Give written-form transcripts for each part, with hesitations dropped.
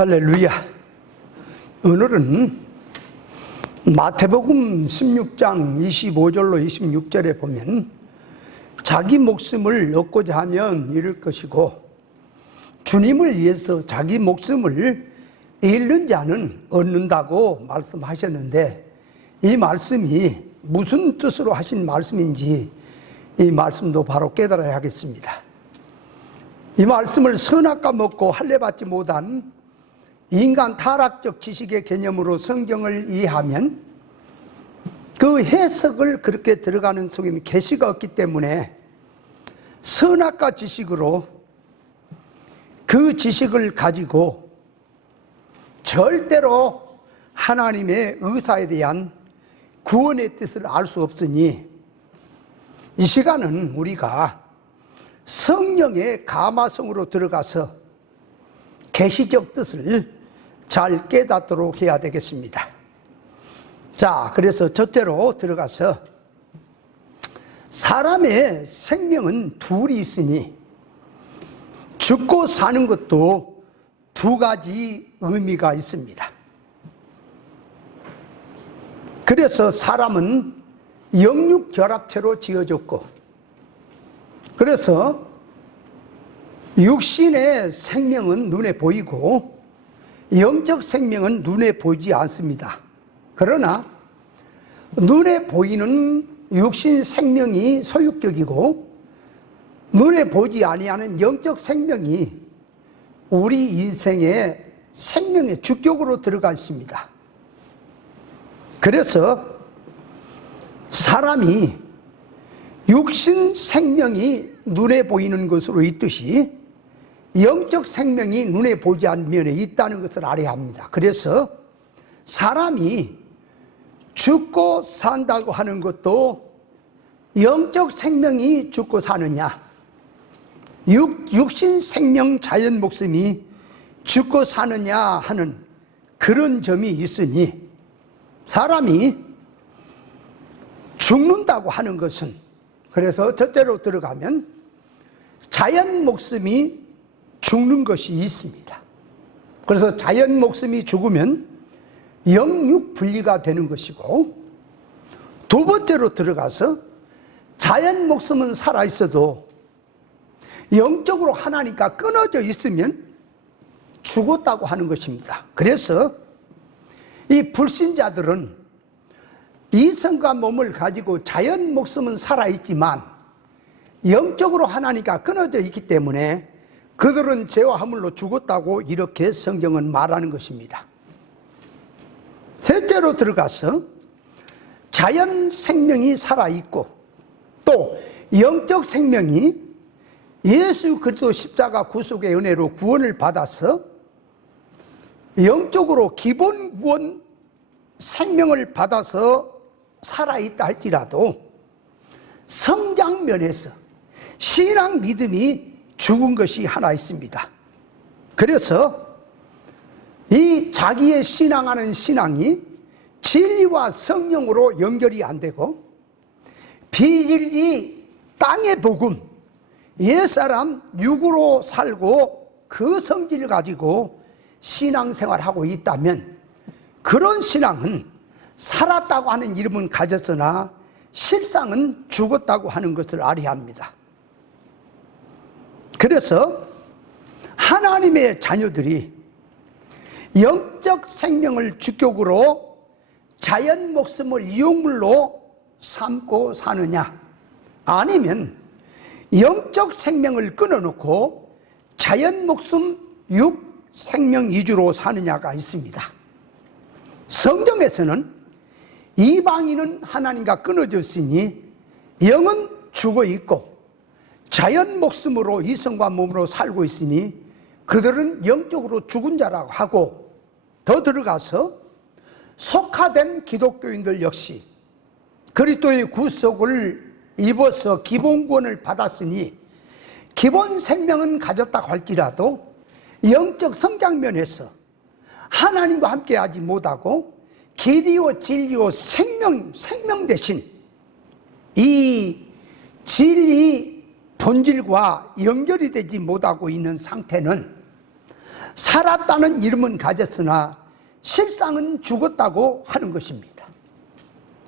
할렐루야. 오늘은 마태복음 16장 25절로 26절에 보면 자기 목숨을 얻고자 하면 잃을 것이고 주님을 위해서 자기 목숨을 잃는 자는 얻는다고 말씀하셨는데, 이 말씀이 무슨 뜻으로 하신 말씀인지 이 말씀도 바로 깨달아야 하겠습니다. 이 말씀을 선악과 먹고 할례받지 못한 인간 타락적 지식의 개념으로 성경을 이해하면 그 해석을 그렇게 들어가는 속에 계시가 없기 때문에 선악과 지식으로 그 지식을 가지고 절대로 하나님의 의사에 대한 구원의 뜻을 알 수 없으니, 이 시간은 우리가 성령의 가마성으로 들어가서 계시적 뜻을 잘 깨닫도록 해야 되겠습니다. 자, 그래서 첫째로 들어가서 사람의 생명은 둘이 있으니 죽고 사는 것도 두 가지 의미가 있습니다. 그래서 사람은 영육결합체로 지어졌고, 그래서 육신의 생명은 눈에 보이고 영적 생명은 눈에 보이지 않습니다. 그러나 눈에 보이는 육신 생명이 소유격이고 눈에 보이지 아니하는 영적 생명이 우리 인생의 생명의 주격으로 들어가 있습니다. 그래서 사람이 육신 생명이 눈에 보이는 것으로 있듯이 영적 생명이 눈에 보이지 않는 면에 있다는 것을 알아야 합니다. 그래서 사람이 죽고 산다고 하는 것도 영적 생명이 죽고 사느냐, 육신 생명 자연 목숨이 죽고 사느냐 하는 그런 점이 있으니, 사람이 죽는다고 하는 것은, 그래서 첫째로 들어가면 자연 목숨이 죽는 것이 있습니다. 그래서 자연 목숨이 죽으면 영육 분리가 되는 것이고, 두 번째로 들어가서 자연 목숨은 살아있어도 영적으로 하나님과 끊어져 있으면 죽었다고 하는 것입니다. 그래서 이 불신자들은 이성과 몸을 가지고 자연 목숨은 살아있지만 영적으로 하나님과 끊어져 있기 때문에 그들은 죄와 허물로 죽었다고 이렇게 성경은 말하는 것입니다. 셋째로 들어가서 자연 생명이 살아있고 또 영적 생명이 예수 그리스도 십자가 구속의 은혜로 구원을 받아서 영적으로 기본 구원 생명을 받아서 살아있다 할지라도 성장 면에서 신앙 믿음이 죽은 것이 하나 있습니다. 그래서 이 자기의 신앙하는 신앙이 진리와 성령으로 연결이 안 되고 비진리 땅의 복음, 옛사람 육으로 살고 그 성질을 가지고 신앙생활하고 있다면 그런 신앙은 살았다고 하는 이름은 가졌으나 실상은 죽었다고 하는 것을 알아야 합니다. 그래서 하나님의 자녀들이 영적 생명을 주격으로 자연 목숨을 이용물로 삼고 사느냐, 아니면 영적 생명을 끊어놓고 자연 목숨 육 생명 위주로 사느냐가 있습니다. 성경에서는 이방인은 하나님과 끊어졌으니 영은 죽어 있고 자연 목숨으로 이성과 몸으로 살고 있으니 그들은 영적으로 죽은 자라고 하고, 더 들어가서 속화된 기독교인들 역시 그리스도의 구속을 입어서 기본 구원을 받았으니 기본 생명은 가졌다고 할지라도 영적 성장 면에서 하나님과 함께하지 못하고 길이요 진리요 생명 대신 이 진리 본질과 연결이 되지 못하고 있는 상태는 살았다는 이름은 가졌으나 실상은 죽었다고 하는 것입니다.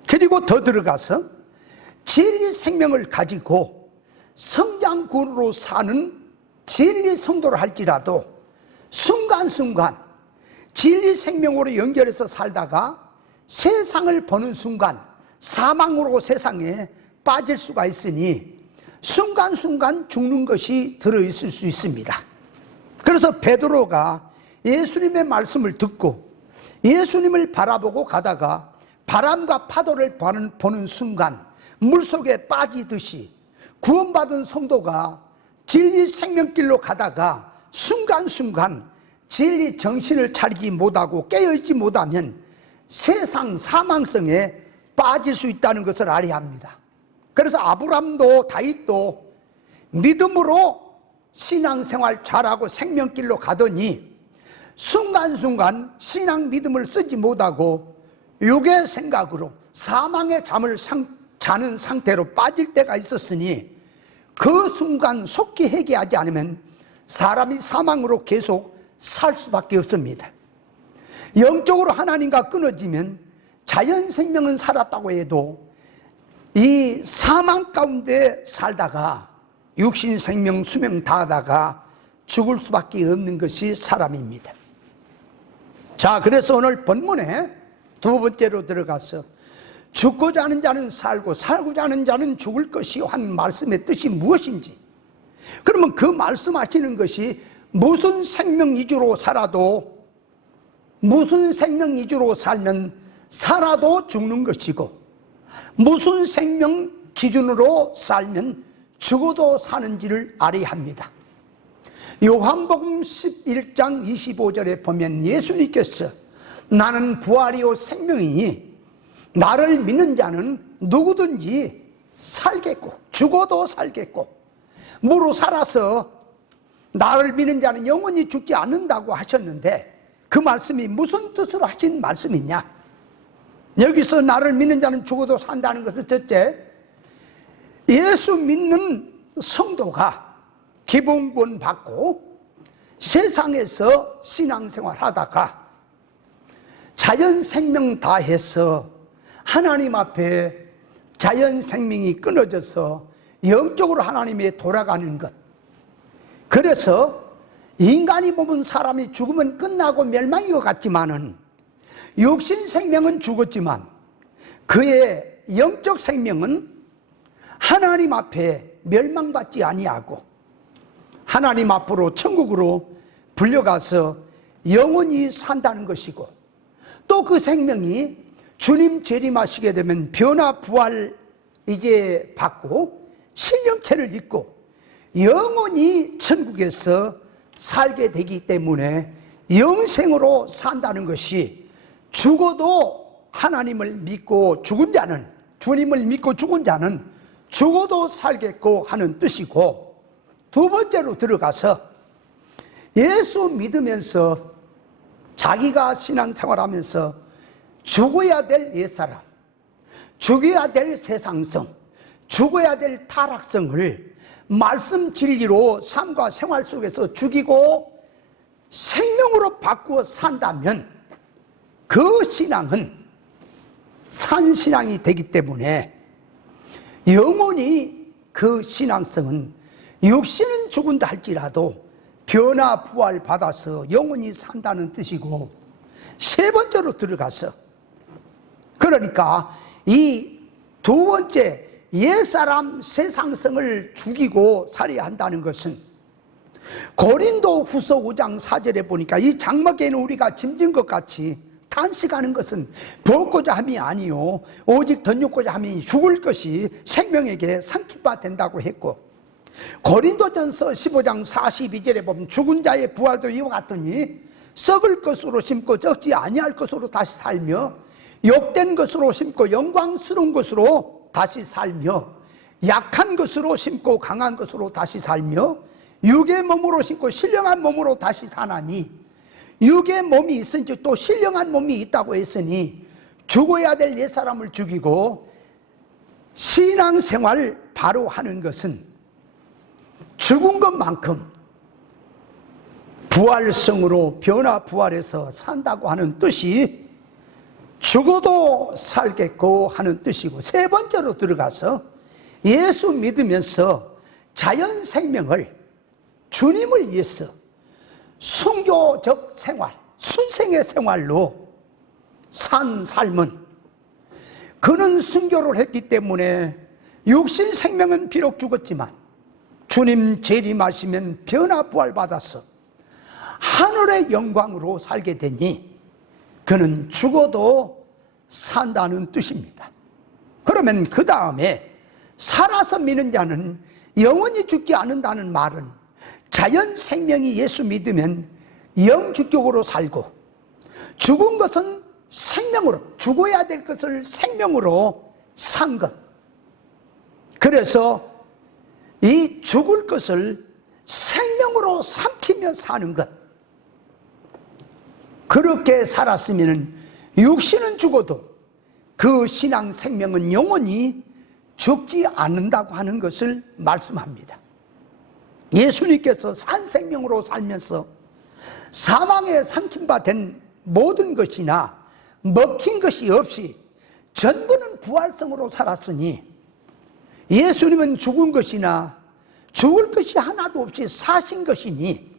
그리고 더 들어가서 진리 생명을 가지고 성장군으로 사는 진리 성도를 할지라도 순간순간 진리 생명으로 연결해서 살다가 세상을 보는 순간 사망으로 세상에 빠질 수가 있으니 순간순간 죽는 것이 들어있을 수 있습니다. 그래서 베드로가 예수님의 말씀을 듣고 예수님을 바라보고 가다가 바람과 파도를 보는 순간 물속에 빠지듯이 구원받은 성도가 진리 생명길로 가다가 순간순간 진리 정신을 차리지 못하고 깨어있지 못하면 세상 사망성에 빠질 수 있다는 것을 알아야 합니다. 그래서 아브라함도 다윗도 믿음으로 신앙생활 잘하고 생명길로 가더니 순간순간 신앙 믿음을 쓰지 못하고 육의 생각으로 사망의 잠을 자는 상태로 빠질 때가 있었으니 그 순간 속히 회개하지 않으면 사람이 사망으로 계속 살 수밖에 없습니다. 영적으로 하나님과 끊어지면 자연 생명은 살았다고 해도 이 사망 가운데 살다가 육신 생명 수명 다하다가 죽을 수밖에 없는 것이 사람입니다. 자, 그래서 오늘 본문에 두 번째로 들어가서 죽고자 하는 자는 살고 살고자 하는 자는 죽을 것이요 한 말씀의 뜻이 무엇인지, 그러면 그 말씀하시는 것이 무슨 생명 위주로 살아도, 무슨 생명 위주로 살면 살아도 죽는 것이고 무슨 생명 기준으로 살면 죽어도 사는지를 알아야 합니다. 요한복음 11장 25절에 보면 예수님께서 나는 부활이요 생명이니 나를 믿는 자는 누구든지 살겠고 죽어도 살겠고 무로 살아서 나를 믿는 자는 영원히 죽지 않는다고 하셨는데 그 말씀이 무슨 뜻으로 하신 말씀이냐? 여기서 나를 믿는 자는 죽어도 산다는 것은 첫째, 예수 믿는 성도가 기본권 받고 세상에서 신앙생활 하다가 자연 생명 다해서 하나님 앞에 자연 생명이 끊어져서 영적으로 하나님에 돌아가는 것. 그래서 인간이 보면 사람이 죽으면 끝나고 멸망인 것 같지만은 육신 생명은 죽었지만 그의 영적 생명은 하나님 앞에 멸망받지 아니하고 하나님 앞으로 천국으로 불려가서 영원히 산다는 것이고, 또 그 생명이 주님 재림하시게 되면 변화 부활 이제 받고 신령체를 입고 영원히 천국에서 살게 되기 때문에 영생으로 산다는 것이 죽어도 하나님을 믿고 죽은 자는, 주님을 믿고 죽은 자는 죽어도 살겠고 하는 뜻이고, 두 번째로 들어가서 예수 믿으면서 자기가 신앙생활하면서 죽어야 될 옛사람, 죽어야 될 세상성, 죽어야 될 타락성을 말씀 진리로 삶과 생활 속에서 죽이고 생명으로 바꾸어 산다면 그 신앙은 산 신앙이 되기 때문에 영원히 그 신앙성은 육신은 죽은다 할지라도 변화 부활 받아서 영원히 산다는 뜻이고, 세 번째로 들어가서 그러니까 이 두 번째 옛사람 세상성을 죽이고 살아야 한다는 것은 고린도 후서 5장 4절에 보니까 이 장막에는 우리가 짐진 것 같이 탄식하는 것은 벗고자 함이 아니요 오직 덧입고자 함이 죽을 것이 생명에게 상키바 된다고 했고, 고린도전서 15장 42절에 보면 죽은 자의 부활도 이와 같으니 썩을 것으로 심고 썩지 아니할 것으로 다시 살며 욕된 것으로 심고 영광스러운 것으로 다시 살며 약한 것으로 심고 강한 것으로 다시 살며 육의 몸으로 심고 신령한 몸으로 다시 사나니, 육의 몸이 있은지 또 신령한 몸이 있다고 했으니 죽어야 될 옛사람을 죽이고 신앙생활 바로 하는 것은 죽은 것만큼 부활성으로 변화 부활해서 산다고 하는 뜻이 죽어도 살겠고 하는 뜻이고, 세 번째로 들어가서 예수 믿으면서 자연 생명을 주님을 위해서 순교적 생활, 순생의 생활로 산 삶은, 그는 순교를 했기 때문에 육신 생명은 비록 죽었지만 주님 재림하시면 변화 부활 받아서 하늘의 영광으로 살게 되니 그는 죽어도 산다는 뜻입니다. 그러면 그 다음에 살아서 믿는 자는 영원히 죽지 않는다는 말은, 자연 생명이 예수 믿으면 영주격으로 살고, 죽은 것은 생명으로, 죽어야 될 것을 생명으로 산 것. 그래서 이 죽을 것을 생명으로 삼키며 사는 것. 그렇게 살았으면 육신은 죽어도 그 신앙 생명은 영원히 죽지 않는다고 하는 것을 말씀합니다. 예수님께서 산 생명으로 살면서 사망에 삼킨 바 된 모든 것이나 먹힌 것이 없이 전부는 부활성으로 살았으니, 예수님은 죽은 것이나 죽을 것이 하나도 없이 사신 것이니,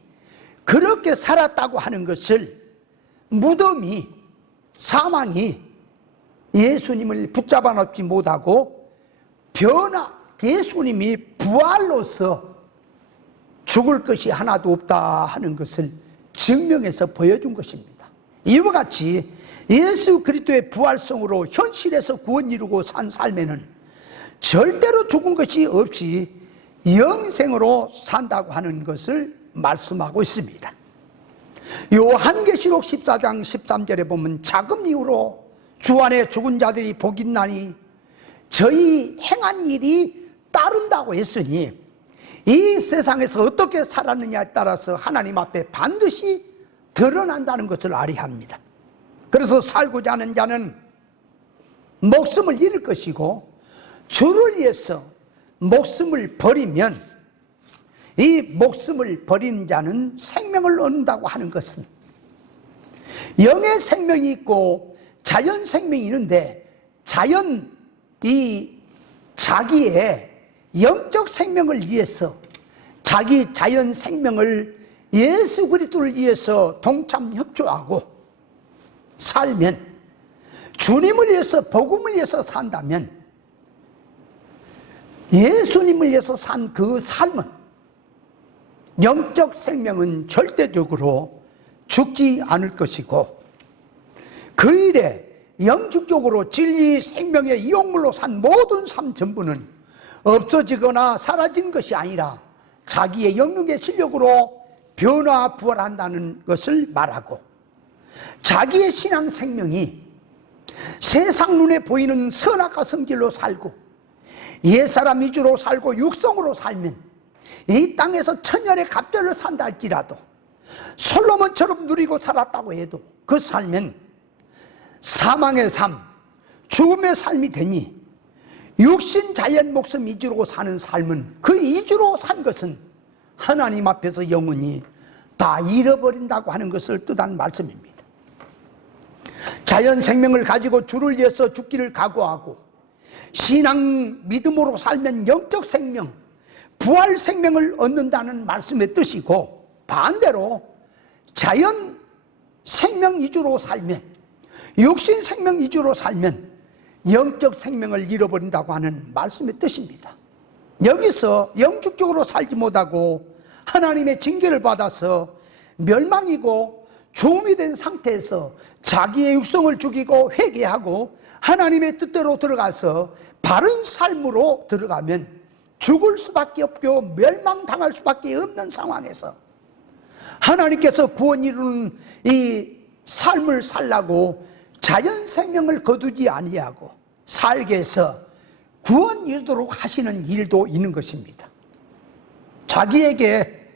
그렇게 살았다고 하는 것을 무덤이, 사망이 예수님을 붙잡아 놓지 못하고 예수님이 부활로서 죽을 것이 하나도 없다 하는 것을 증명해서 보여준 것입니다. 이와 같이 예수 그리스도의 부활성으로 현실에서 구원 이루고 산 삶에는 절대로 죽은 것이 없이 영생으로 산다고 하는 것을 말씀하고 있습니다. 요한계시록 14장 13절에 보면, 자금 이후로 주 안에 죽은 자들이 복 있나니 저희 행한 일이 따른다고 했으니, 이 세상에서 어떻게 살았느냐에 따라서 하나님 앞에 반드시 드러난다는 것을 알아야 합니다. 그래서 살고자 하는 자는 목숨을 잃을 것이고, 주를 위해서 목숨을 버리면, 이 목숨을 버리는 자는 생명을 얻는다고 하는 것은, 영의 생명이 있고 자연 생명이 있는데, 자기의 영적 생명을 위해서, 자기 자연 생명을 예수 그리스도를 위해서 동참 협조하고 살면, 주님을 위해서, 복음을 위해서 산다면, 예수님을 위해서 산 그 삶은, 영적 생명은 절대적으로 죽지 않을 것이고, 그 일에 영적으로 진리 생명의 이용물로 산 모든 삶 전부는 없어지거나 사라진 것이 아니라 자기의 영능의 실력으로 변화 부활한다는 것을 말하고, 자기의 신앙 생명이 세상 눈에 보이는 선악과 성질로 살고 옛사람 위주로 살고 육성으로 살면 이 땅에서 천년의 갑절을 산다 할지라도, 솔로몬처럼 누리고 살았다고 해도 그 삶은 사망의 삶, 죽음의 삶이 되니, 육신 자연 목숨 위주로 사는 삶은, 그 위주로 산 것은 하나님 앞에서 영원히 다 잃어버린다고 하는 것을 뜻하는 말씀입니다. 자연 생명을 가지고 주를 위해서 죽기를 각오하고 신앙 믿음으로 살면 영적 생명, 부활 생명을 얻는다는 말씀의 뜻이고, 반대로 자연 생명 위주로 살면, 육신 생명 위주로 살면 영적 생명을 잃어버린다고 하는 말씀의 뜻입니다. 여기서 영적으로 살지 못하고 하나님의 징계를 받아서 멸망이고 죽음이 된 상태에서 자기의 육성을 죽이고 회개하고 하나님의 뜻대로 들어가서 바른 삶으로 들어가면 죽을 수밖에 없고 멸망당할 수밖에 없는 상황에서 하나님께서 구원 이루는 이 삶을 살라고 자연 생명을 거두지 아니하고 살게 해서 구원 이루도록 하시는 일도 있는 것입니다. 자기에게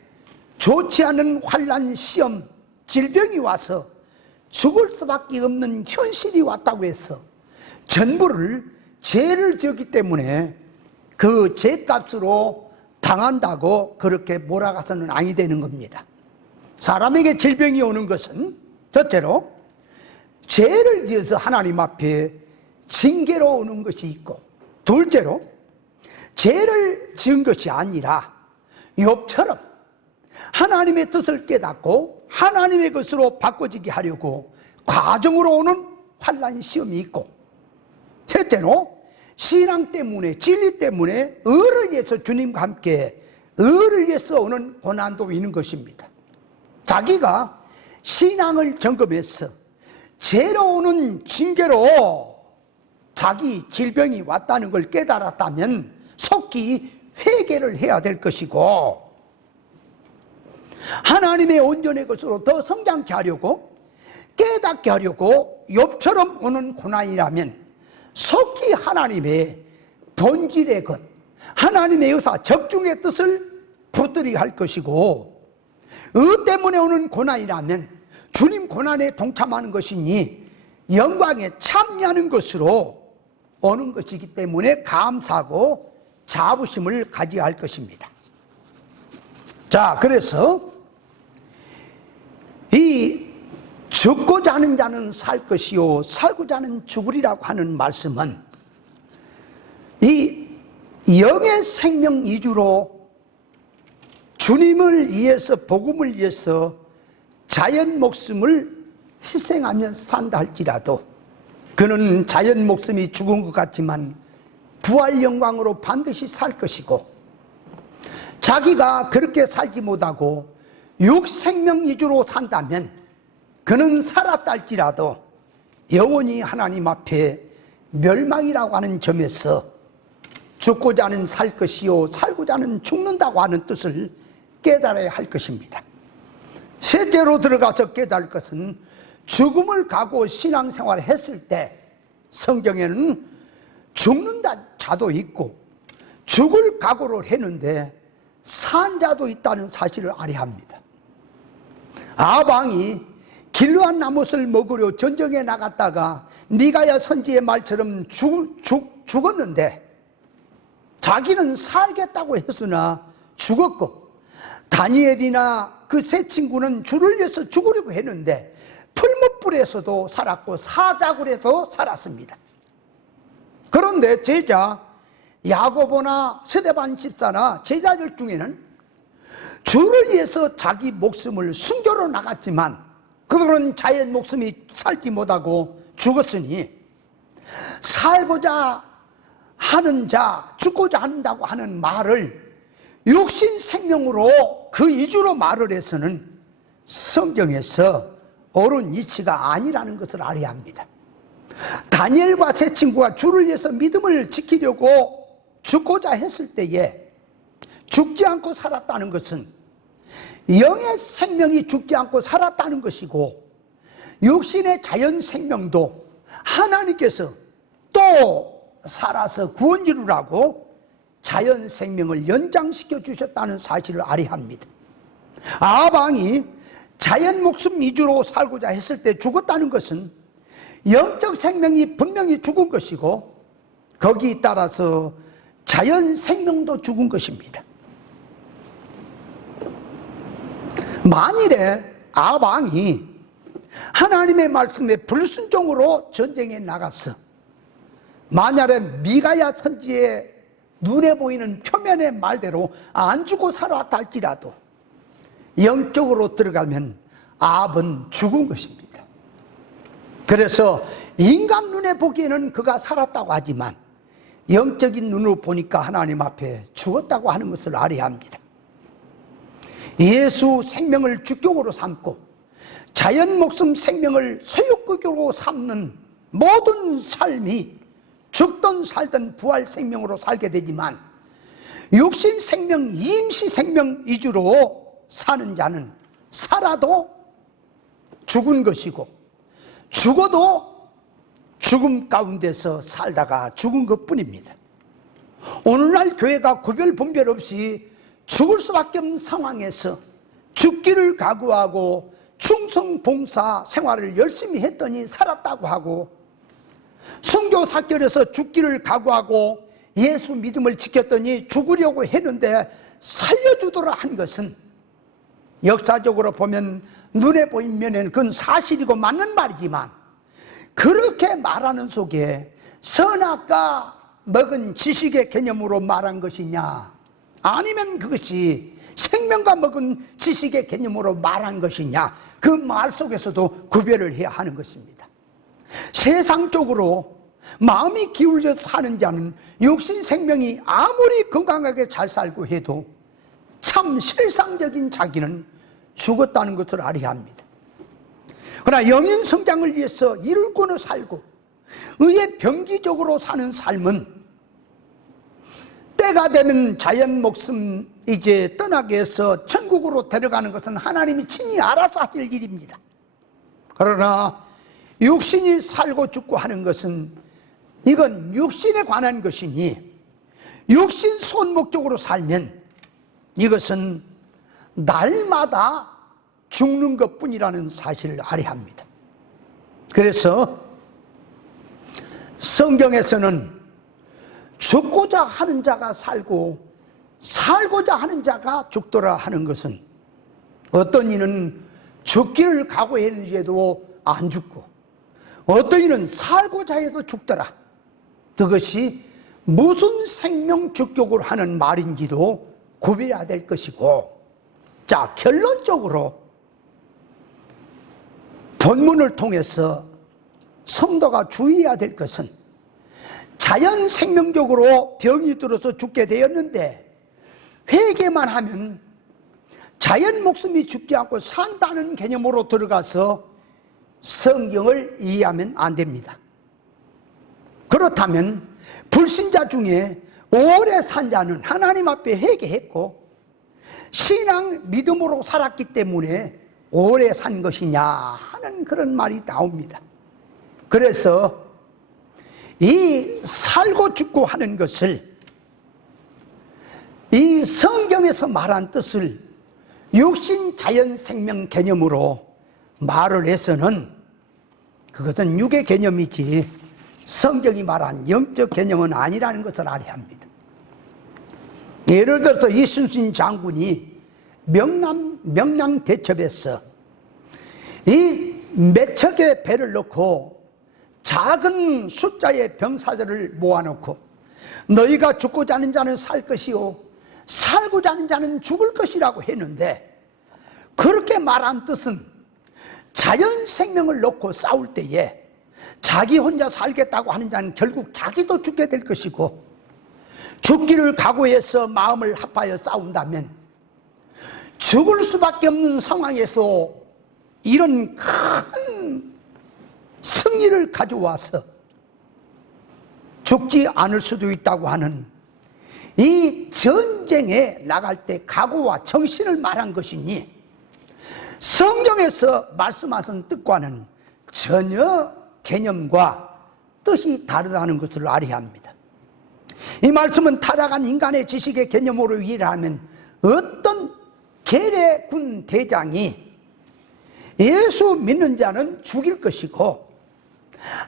좋지 않은 환난, 시험, 질병이 와서 죽을 수밖에 없는 현실이 왔다고 해서 전부를 죄를 지었기 때문에 그 죄값으로 당한다고 그렇게 몰아가서는 아니 되는 겁니다. 사람에게 질병이 오는 것은 첫째로 죄를 지어서 하나님 앞에 징계로 오는 것이 있고, 둘째로 죄를 지은 것이 아니라 욥처럼 하나님의 뜻을 깨닫고 하나님의 것으로 바꿔지게 하려고 과정으로 오는 환난 시험이 있고, 셋째로 신앙 때문에, 진리 때문에 의를 위해서 주님과 함께 의를 위해서 오는 고난도 있는 것입니다. 자기가 신앙을 점검해서 죄로 오는 징계로 자기 질병이 왔다는 걸 깨달았다면 속히 회개를 해야 될 것이고, 하나님의 온전의 것으로 더 성장케 하려고, 깨닫게 하려고 욥처럼 오는 고난이라면 속히 하나님의 본질의 것, 하나님의 의사, 적중의 뜻을 붙들어야 할 것이고, 의 때문에 오는 고난이라면 주님 고난에 동참하는 것이니 영광에 참여하는 것으로 오는 것이기 때문에 감사하고 자부심을 가져야 할 것입니다. 자, 그래서 이 죽고자 하는 자는 살 것이요 살고자 하는 죽으리라고 하는 말씀은 이 영의 생명 위주로 주님을 위해서, 복음을 위해서 자연 목숨을 희생하며 산다 할지라도 그는 자연 목숨이 죽은 것 같지만 부활 영광으로 반드시 살 것이고, 자기가 그렇게 살지 못하고 육생명 위주로 산다면 그는 살았다 할지라도 영원히 하나님 앞에 멸망이라고 하는 점에서 죽고자 하는 살 것이요 살고자 하는 죽는다고 하는 뜻을 깨달아야 할 것입니다. 셋째로 들어가서 깨달을 것은 죽음을 각오 신앙생활을 했을 때 성경에는 죽는다 자도 있고 죽을 각오를 했는데 산 자도 있다는 사실을 알아야 합니다. 아방이 길르한 나뭇을 먹으려 전쟁에 나갔다가 미가야 선지의 말처럼 죽었는데 자기는 살겠다고 했으나 죽었고, 다니엘이나 그 세 친구는 주를 위해서 죽으려고 했는데 풀무불에서도 살았고 사자굴에도 살았습니다. 그런데 제자 야고보나 스데반 집사나 제자들 중에는 주를 위해서 자기 목숨을 순교로 나갔지만 그들은 자연 목숨이 살지 못하고 죽었으니, 살고자 하는 자, 죽고자 한다고 하는 말을 육신 생명으로 그 이주로 말을 해서는 성경에서 옳은 이치가 아니라는 것을 알아야 합니다. 다니엘과 세 친구가 주를 위해서 믿음을 지키려고 죽고자 했을 때에 죽지 않고 살았다는 것은 영의 생명이 죽지 않고 살았다는 것이고, 육신의 자연 생명도 하나님께서 또 살아서 구원 이루라고 자연 생명을 연장시켜 주셨다는 사실을 알아야 합니다. 아방이 자연 목숨 위주로 살고자 했을 때 죽었다는 것은 영적 생명이 분명히 죽은 것이고, 거기에 따라서 자연 생명도 죽은 것입니다. 만일에 아방이 하나님의 말씀에 불순종으로 전쟁에 나갔어, 만약에 미가야 선지의 눈에 보이는 표면의 말대로 안 죽고 살아왔다 할지라도 영적으로 들어가면 아합은 죽은 것입니다. 그래서 인간 눈에 보기에는 그가 살았다고 하지만 영적인 눈으로 보니까 하나님 앞에 죽었다고 하는 것을 알아야 합니다. 예수 생명을 주격으로 삼고 자연 목숨 생명을 소유격으로 삼는 모든 삶이 죽든 살든 부활 생명으로 살게 되지만, 육신 생명, 임시 생명 위주로 사는 자는 살아도 죽은 것이고 죽어도 죽음 가운데서 살다가 죽은 것뿐입니다. 오늘날 교회가 구별 분별 없이 죽을 수밖에 없는 상황에서 죽기를 각오하고 충성 봉사 생활을 열심히 했더니 살았다고 하고, 순교 사결에서 죽기를 각오하고 예수 믿음을 지켰더니 죽으려고 했는데 살려주더라 한 것은 역사적으로 보면 눈에 보이는 면에는 그건 사실이고 맞는 말이지만, 그렇게 말하는 속에 선악과 먹은 지식의 개념으로 말한 것이냐, 아니면 그것이 생명과 먹은 지식의 개념으로 말한 것이냐, 그 말 속에서도 구별을 해야 하는 것입니다. 세상적으로 마음이 기울여서 사는 자는 육신 생명이 아무리 건강하게 잘 살고 해도 참 실상적인 자기는 죽었다는 것을 알아야 합니다. 그러나 영인 성장을 위해서 이를 끊어 살고 의에 병기적으로 사는 삶은 때가 되면 자연 목숨 이제 떠나게 해서 천국으로 데려가는 것은 하나님이 친히 알아서 하실 일입니다. 그러나 육신이 살고 죽고 하는 것은 이건 육신에 관한 것이니, 육신 손목적으로 살면 이것은 날마다 죽는 것뿐이라는 사실을 알아야 합니다. 그래서 성경에서는 죽고자 하는 자가 살고 살고자 하는 자가 죽더라 하는 것은, 어떤 이는 죽기를 각오했는지도 안 죽고 어떤 이는 살고자 해도 죽더라, 그것이 무슨 생명 축적으로 하는 말인지도 구별해야 될 것이고, 자, 결론적으로 본문을 통해서 성도가 주의해야 될 것은, 자연 생명적으로 병이 들어서 죽게 되었는데 회개만 하면 자연 목숨이 죽지 않고 산다는 개념으로 들어가서 성경을 이해하면 안 됩니다. 그렇다면 불신자 중에 오래 산 자는 하나님 앞에 회개했고 신앙 믿음으로 살았기 때문에 오래 산 것이냐 하는 그런 말이 나옵니다. 그래서 이 살고 죽고 하는 것을, 이 성경에서 말한 뜻을 육신 자연 생명 개념으로 말을 해서는 그것은 육의 개념이지 성경이 말한 영적 개념은 아니라는 것을 알아야 합니다. 예를 들어서 이순신 장군이 명량 대첩에서 이 몇 척의 배를 넣고 작은 숫자의 병사들을 모아놓고 너희가 죽고자 하는 자는 살 것이요 살고자 하는 자는 죽을 것이라고 했는데, 그렇게 말한 뜻은 자연 생명을 놓고 싸울 때에 자기 혼자 살겠다고 하는 자는 결국 자기도 죽게 될 것이고, 죽기를 각오해서 마음을 합하여 싸운다면 죽을 수밖에 없는 상황에서 이런 큰 승리를 가져와서 죽지 않을 수도 있다고 하는 이 전쟁에 나갈 때 각오와 정신을 말한 것이니, 성경에서 말씀하신 뜻과는 전혀 개념과 뜻이 다르다는 것을 알아야 합니다. 이 말씀은 타락한 인간의 지식의 개념으로 이해하면 어떤 계례군 대장이 예수 믿는 자는 죽일 것이고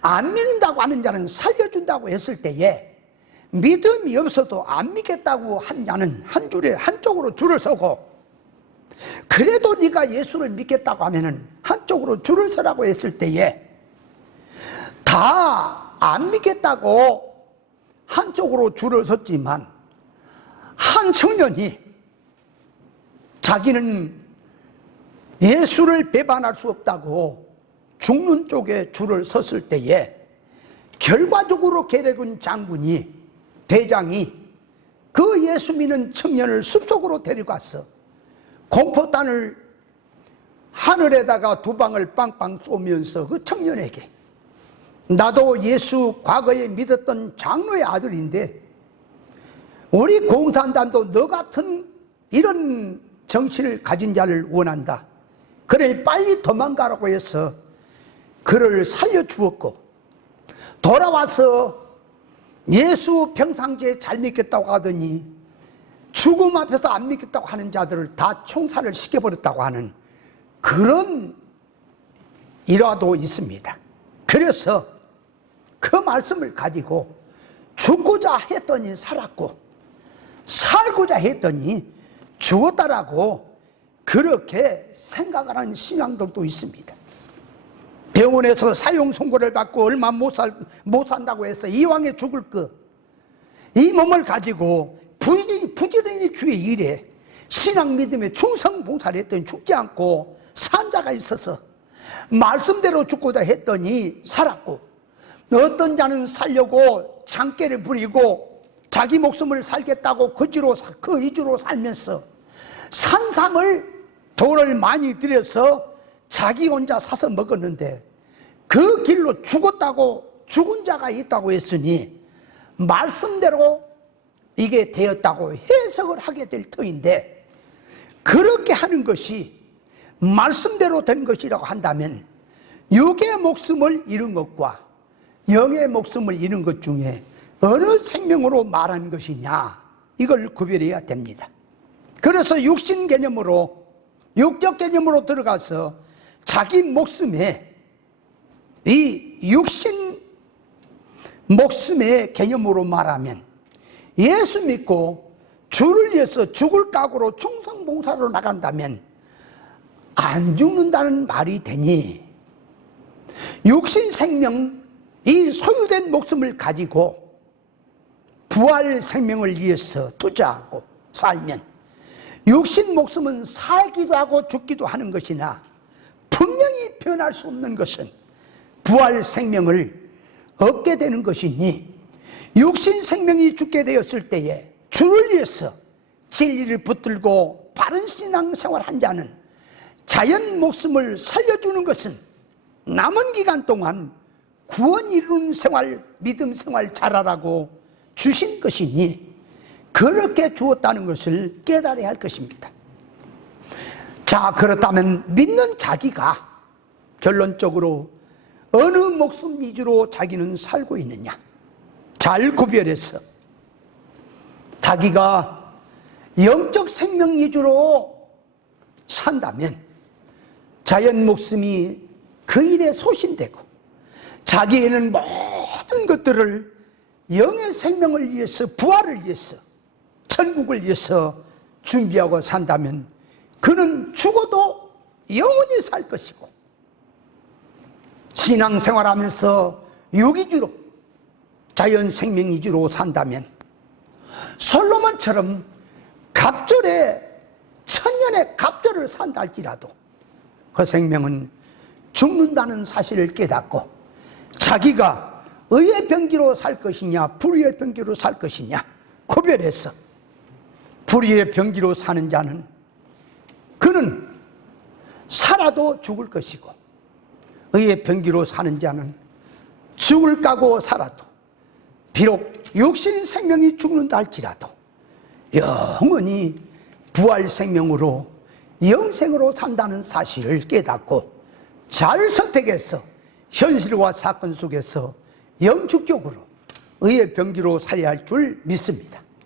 안 믿는다고 하는 자는 살려준다고 했을 때에 믿음이 없어도 안 믿겠다고 한 자는 한 줄에 한쪽으로 줄을 서고, 그래도 네가 예수를 믿겠다고 하면은 한쪽으로 줄을 서라고 했을 때에 다 안 믿겠다고 한쪽으로 줄을 섰지만, 한 청년이 자기는 예수를 배반할 수 없다고 죽는 쪽에 줄을 섰을 때에 결과적으로 계략군 장군이, 대장이 그 예수 믿는 청년을 숲속으로 데려가서 공포탄을 하늘에다가 두 방을 빵빵 쏘면서 그 청년에게, 나도 예수 과거에 믿었던 장로의 아들인데 우리 공산당도 너 같은 이런 정신을 가진 자를 원한다, 그래 빨리 도망가라고 해서 그를 살려주었고, 돌아와서 예수 평상시에 잘 믿겠다고 하더니 죽음 앞에서 안 믿겠다고 하는 자들을 다 총살을 시켜버렸다고 하는 그런 일화도 있습니다. 그래서 그 말씀을 가지고 죽고자 했더니 살았고 살고자 했더니 죽었다라고 그렇게 생각을 하는 신앙들도 있습니다. 병원에서 사형 선고를 받고 얼마 못 산다고 해서 이왕에 죽을 이 몸을 가지고 부지런히 주의 일에 신앙 믿음에 충성 봉사를 했더니 죽지 않고 산 자가 있어서 말씀대로 죽고자 했더니 살았고, 어떤 자는 살려고 장깨를 부리고 자기 목숨을 살겠다고 그 위주로 살면서 산삼을 돈을 많이 들여서 자기 혼자 사서 먹었는데 그 길로 죽었다고 죽은 자가 있다고 했으니 말씀대로 이게 되었다고 해석을 하게 될 터인데, 그렇게 하는 것이 말씀대로 된 것이라고 한다면 육의 목숨을 잃은 것과 영의 목숨을 잃은 것 중에 어느 생명으로 말한 것이냐, 이걸 구별해야 됩니다. 그래서 육신 개념으로, 육적 개념으로 들어가서 자기 목숨에, 이 육신 목숨의 개념으로 말하면 예수 믿고 주를 위해서 죽을 각오로 충성봉사로 나간다면 안 죽는다는 말이 되니, 육신 생명, 이 소유된 목숨을 가지고 부활 생명을 위해서 투자하고 살면 육신 목숨은 살기도 하고 죽기도 하는 것이나 분명히 변할 수 없는 것은 부활 생명을 얻게 되는 것이니, 육신 생명이 죽게 되었을 때에 주를 위해서 진리를 붙들고 바른 신앙생활 한 자는 자연 목숨을 살려주는 것은 남은 기간 동안 구원 이루는 생활, 믿음 생활 잘하라고 주신 것이니 그렇게 주었다는 것을 깨달아야 할 것입니다. 자, 그렇다면 믿는 자기가 결론적으로 어느 목숨 위주로 자기는 살고 있느냐, 잘 구별해서 자기가 영적 생명 위주로 산다면 자연 목숨이 그 일에 소신되고, 자기에는 모든 것들을 영의 생명을 위해서, 부활을 위해서, 천국을 위해서 준비하고 산다면 그는 죽어도 영원히 살 것이고, 신앙생활하면서 유기주로 자연 생명 위주로 산다면 솔로몬처럼 갑절에 천년의 갑절을 산다 할지라도 그 생명은 죽는다는 사실을 깨닫고 자기가 의의 병기로 살 것이냐 불의의 병기로 살 것이냐 구별해서, 불의의 병기로 사는 자는 그는 살아도 죽을 것이고, 의의 병기로 사는 자는 죽을 까고 살아도 비록 육신 생명이 죽는다 할지라도 영원히 부활 생명으로 영생으로 산다는 사실을 깨닫고 잘 선택해서 현실과 사건 속에서 영축적으로 의의 병기로 살아야 할 줄 믿습니다.